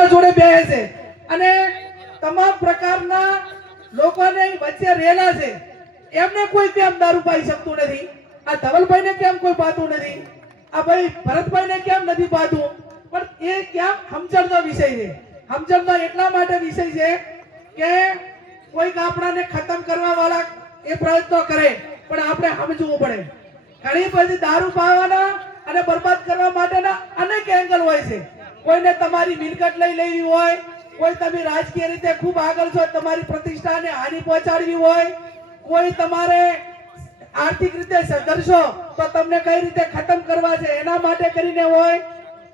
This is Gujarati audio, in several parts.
તમારા જોડે બેસે છે. અને તમામ પ્રકારના લોકોને વચ્ચે રહેલા છે. એમને કોઈ કેમ દારૂ પાઈ શકતું નથી? આ ધવલભાઈને કેમ કોઈ પાતું નથી? આ ભાઈ ભરતભાઈને કેમ નથી પાતું? પણ એ કેમ સમજણનો વિષય છે? સમજણનો એટલા માટે વિષય છે કે કોઈક આપણાને ખતમ કરવા વાળા એ પ્રયત્નો કરે, પણ આપણે સમજવું પડે. ઘણી બધી દારૂ પાવાના અને બરબાદ કરવા માટેના અનેક એંગલ હોય છે. કોઈને તમારી મિલકત લઈ લેવી હોય, કોઈ તમે રાજકીય રીતે ખૂબ આગળ છો, તમારી પ્રતિષ્ઠાને હાનિ પહોંચાડવી હોય, કોઈ તમારે આર્થિક રીતે સંઘર્ષો, તો તમને કઈ રીતે ખતમ કરવા છે, એના માટે કરીને હોય.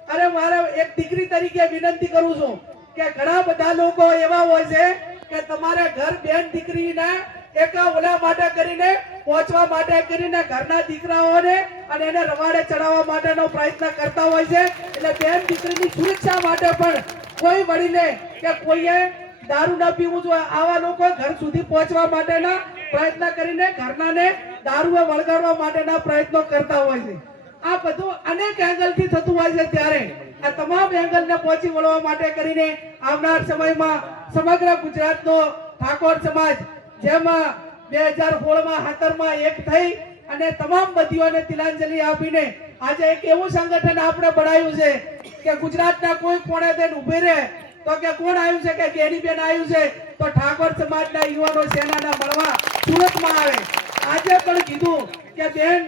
અરે મારે એક દીકરી તરીકે વિનંતી કરું છું કે ઘણા બધા લોકો એવા હોય છે કે તમારે ઘર બેન દીકરીને એક ઓલા માટે કરીને, પહોંચવા માટે કરીને ઘરના દીકરાઓને અને એને રવાડે ચડાવવા માટેનો પ્રયત્ન કરતા હોય છે. એટલે બેન દીકરીની સુરક્ષા માટે પણ કોઈ વળીને કે કોઈએ દારૂ ન પીવું જોઈએ, આવા લોકો ઘર સુધી પહોંચવા માટેના પ્રયત્ન કરીને ઘરનાને દારૂએ વળગાડવા માટેના પ્રયત્નો કરતા હોય છે. આ બધું અનેક એંગલથી થતું હોય છે ત્યારે આ તમામ એંગલને પહોંચી વળવા માટે કરીને આવનાર સમયમાં સમગ્ર ગુજરાતનો ઠાકોર સમાજ જેમાં બે હજાર સોળમાં એક થઈ અને તમામ તિલાંજલિ આપીને આજે એક એવું સંગઠન આપણે બનાવ્યું છે કે ગુજરાતના કોઈ કોણે બેન ઊભી રહે તો કે કોણ આવ્યું છે કે ગેનીબેન આવ્યું છે તો ઠાકોર સમાજના યુવાનો સેનાના મળવા સુરતમાં આવે. આજે પણ કીધું કે બેન